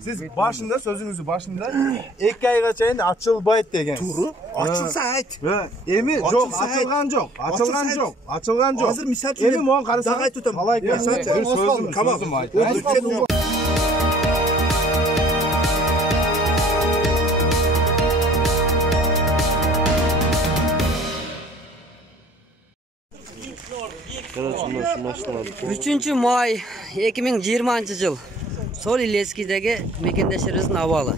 Siz başında sözünüzü başında 2 ayga çayın açılbayt degen. Turu açılsa ayt. Emi yok, açılgan yok. Açılgan yok. Açılgan yok. Hazır misal Emi moğan karısa. Dağay tutam. Kalay bir sözüm. Tamam. Üçüncü may 2020 yıl Sol İleski'deki mekendeşlerimizin havalı.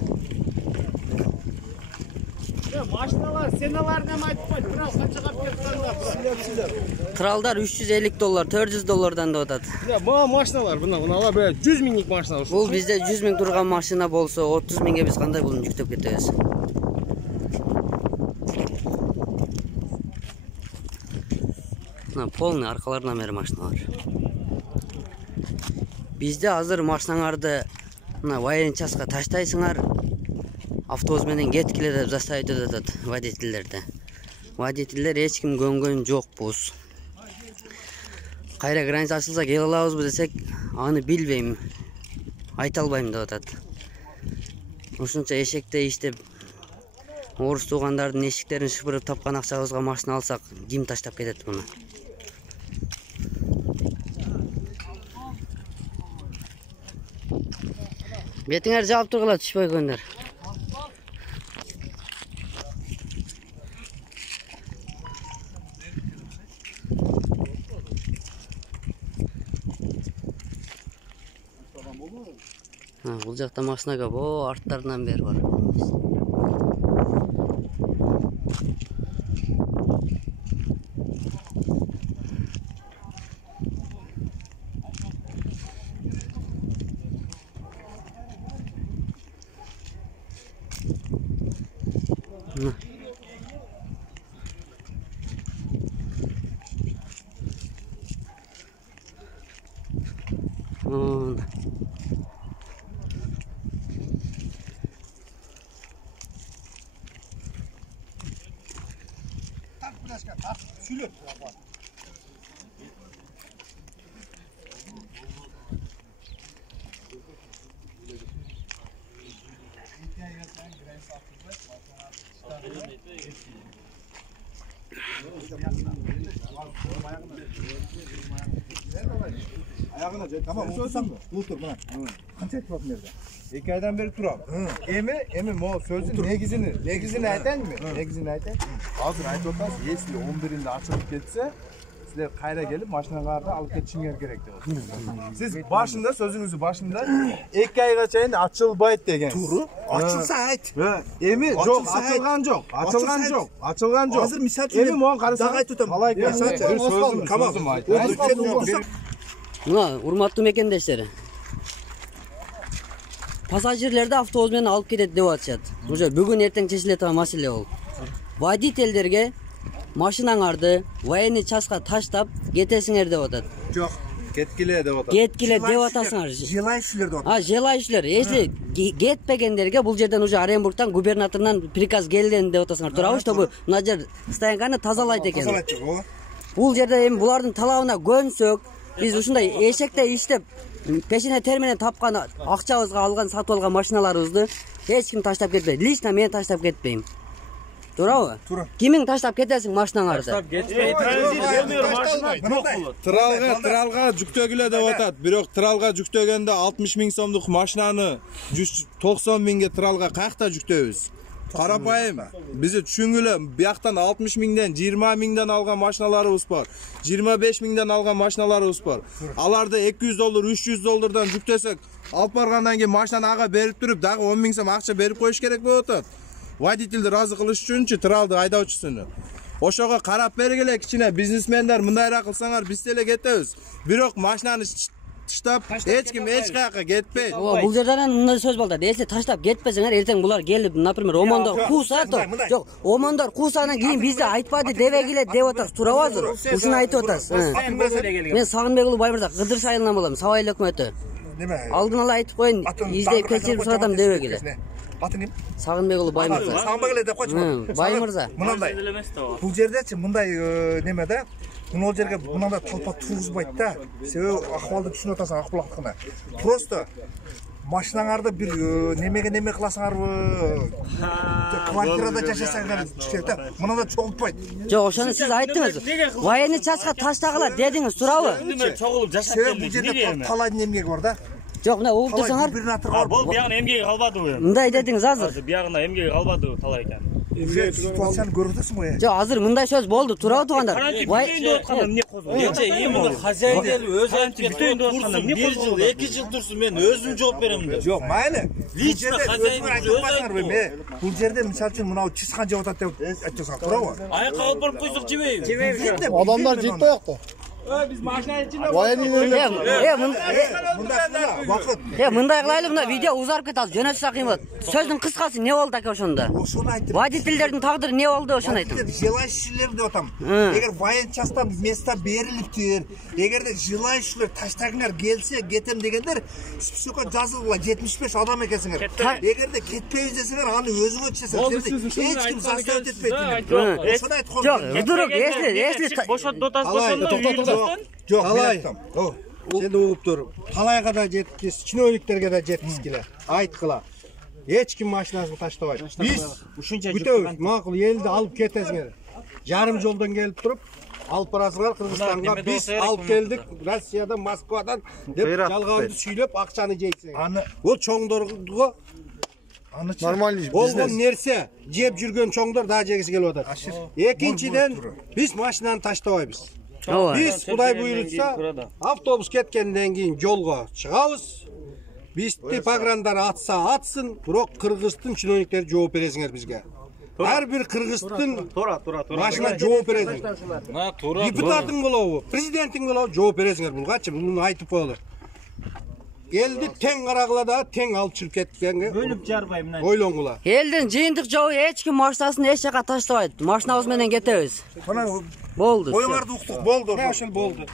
Maşinalar, senalar ne aytpayt, biraz kaçak ketkenler. Trallar $350, $400'dan da otat. Ya bu maşinalar bunlar böyle 100 minlik maşinalar. Bu bizde 100 min turgan maşina bolsa 30 minge biz kanday bulun yüktep ketebiz. Polni arkalarından beri maşinalar. Bizde hazır maşinalardı vayen çaska taştaysınlar. Avtobus menen ketkile dep заставить etет водительдерди. Водительдер эч ким көнгөн жокпуз. Кайра граница ачылса кел алабызбы десек, аны билбейм. Айта албайм деп атат. Ушунча эшекте иштеп орус туугандардын эшиктерин шыпырып тапкан акчабызга машина алсак, ким таштап кетет муну? Бетиңер жаап тургула түшпөй көңдөр. Бул жакта машина көп, арттарынан бери бар. Ayağına tamam olsun mu? Dur bana. Kaç et bak nerede? 2 aydan beri turam. Emi mo sözün negizini aytan mı? Negizini aytan. Hazır ayt otas. Если 11'inde açılıp getse sizler kayra gelip maşinalarda alıp ketişinger gerek diyor. Siz başında sözünüzü başında 2 ayga çayın açılbayt degen. Turu açılsa ayt. Emi yok, açılgan yok. Açılgan yok. Açılgan yok. Hazır misal Emi moğan karısa. Dağay tutam. Kalay bir sözüm. Tamam. Muna urmattуу мекендештери. Пассажирлерди автобус менен алып кетет деп атышат. Уже бүгүн эртең чечиле турган маселе бул. Водительдерге машинаңарды военный частка таштап кетесиңер деп атат. Жок, кеткиле деп атат. Кеткиле деп атасыңар. Желающийлер деп атат. Желающийлер. Если кетпегендерге бул жерден уже Оренбургтан губернаторунан приказ келген деп атасыңар. Туурабы, чтобы мына жер стоянканы тазалайт экен. Бул жерде эми булардын талабына көнсөк, biz ушундай эшекте иштеп пешине терменен тапкан акчабызга алган сатып алган машиналарыбызды эч ким таштап кетпейт. Лично мен таштап кетпейм. Туурабы? Туура. Кимиң таштап кетесиң машинаңарды? Таштап кетпейт. Тралга жүктөгүлө деп атат. Бирок тралга жүктөгөндө 60 миң сомдук машинаны 190 миңге тралга каякта жүктөбүз? Карапайым, bizi түшүнгүлө, бияктан 60 миңден 20 миңден алган машиналарыбыз бар. 25 миңден алган машиналарыбыз бар. Аларды $200, $300 жүктөсөк, алып баргандан кийин машинаны ага берип туруп, дагы 10 миң сом акча берип коюш керек болуп атат. Водительди разы кылыш үчүнчү тралды айдоочусуну. Ошого карап бергиле кичине бизнесмендер мындайраак кылсаңар биз деле кетебиз. Бирок машинаны таштап эч ким эч каяка кетпейт. Бул жерден мындай сөз болду. Если таштап кетпесеңер, эртең булар келип, например, омондор кууса, жок, омондор куусадан кийин бизди айтпады дебегиле деп атасыз, туурабы азыр? Ушуну айтып атасыз. Мен Сагынбек уулу Баймырза Кыдыр сайылынан болом, Сабай эл өкмөтү. Неме? Алдын ала айтып коюн, издеп кечирип суратам дебегиле. Аты ким? Сагынбек уулу Баймырза. Сагынбек эле деп койчу. Баймырза. Мындай. Бул жердечи мындай немеде Бұл жерге мынандай толпа тұрғызбайды да. Себебі ахуалды түсініп отырсың ақбұлақтығына. Просто машинаңарды бир неме кыласыңарбы? Квартирада жашасаңар түшөт да. Мынада чогултпайт. Жок, ошону сиз айттыңыз. Военный частка таштагыла дедиңиз, туурабы? Чогулуп жашап Себеп бул жерде талайдын эмгеги бар да. Жок, мына угуп турсаңар. Бул биягына эмгеги калбады бу. Мындай дедиңиз азыр. Биягына эмгеги калбады талай экен. Ситуацияны көрүп атасың го. Жок, азыр мындай сөз болду, туурабы туугандар? Бүтөйүндө атканда эмне козу? Эми хозяин эле өз антип бүтөйүндө атканда эмне козу? 2 жыл турсун, мен өзүм жооп берем деп. Жок, майли. Лично хозяин Бул жерде мисалы үчүн мынау чыскан жеп атат деп айтасың, туурабы? Аякка алып барып койсок жебейбиз. Адамдар жетпей атты. Biz машина içinde мындай кылайлы, мына видео узарып кетат, жөнөтсө кыйын болот. Сөздүн кыскасы эмне болду аке ошондо? Ошону айтып. Водительдердин тагдыры эмне болду ошону айтып. Желающийлер деп атам. Эгер воен частан место берилиптир, эгерде желающийлер таштагыңар келсе, кетем дегендер списокко жазылгыла 75 адам экенсиңер. Эгерде кетпейбиз десеңер, аны өзүңөр чечесиңер. Эч ким заставить этпейт. Ошону айткан. Жок, Ыдырок, если Бошот дотасын Жок, Талай. Сен угуп тур. Талайга да жеткиз, чиновниктерге да жеткизгиле. Айткыла. Эч ким машинасын таштабайт. Биз ушунча бүтөбүз. Макул элди алып кетесиңер. Жарым жолдон келип туруп, алып барасыңар Кыргызстанга. Биз алып келдик Россиядан, Москвадан деп жалганды сүйлөп акчаны жейсиң. Аны Бул чоңдорго Нормальный болгон нерсе, жеп жүргөн чоңдор да жегиси келип атат. Экинчиден биз машинаны таштабайбыз. Биз Кудай буйрутса, автобус кеткенден кийин жолго чыгабыз. Бизди пограндар атса атсын, бирок Кыргыздын чиновниктери жооп бересиңер бизге. Ар бир Кыргыздын машина жооп бересиң. Депутаттын болобу, президенттин болобу жооп бересиңер булгачы, буну айтып коелу. Элди тең карагыла да тең алып чыгып кеткенге Бөлүп жарбай мына. ойлоңгула. элдин жыйынтык жобу эч ким машинасын эч жака таштабайт. Машинабыз менен кетебиз. мына Болду. оюңарды уктук болду. Ошол болду.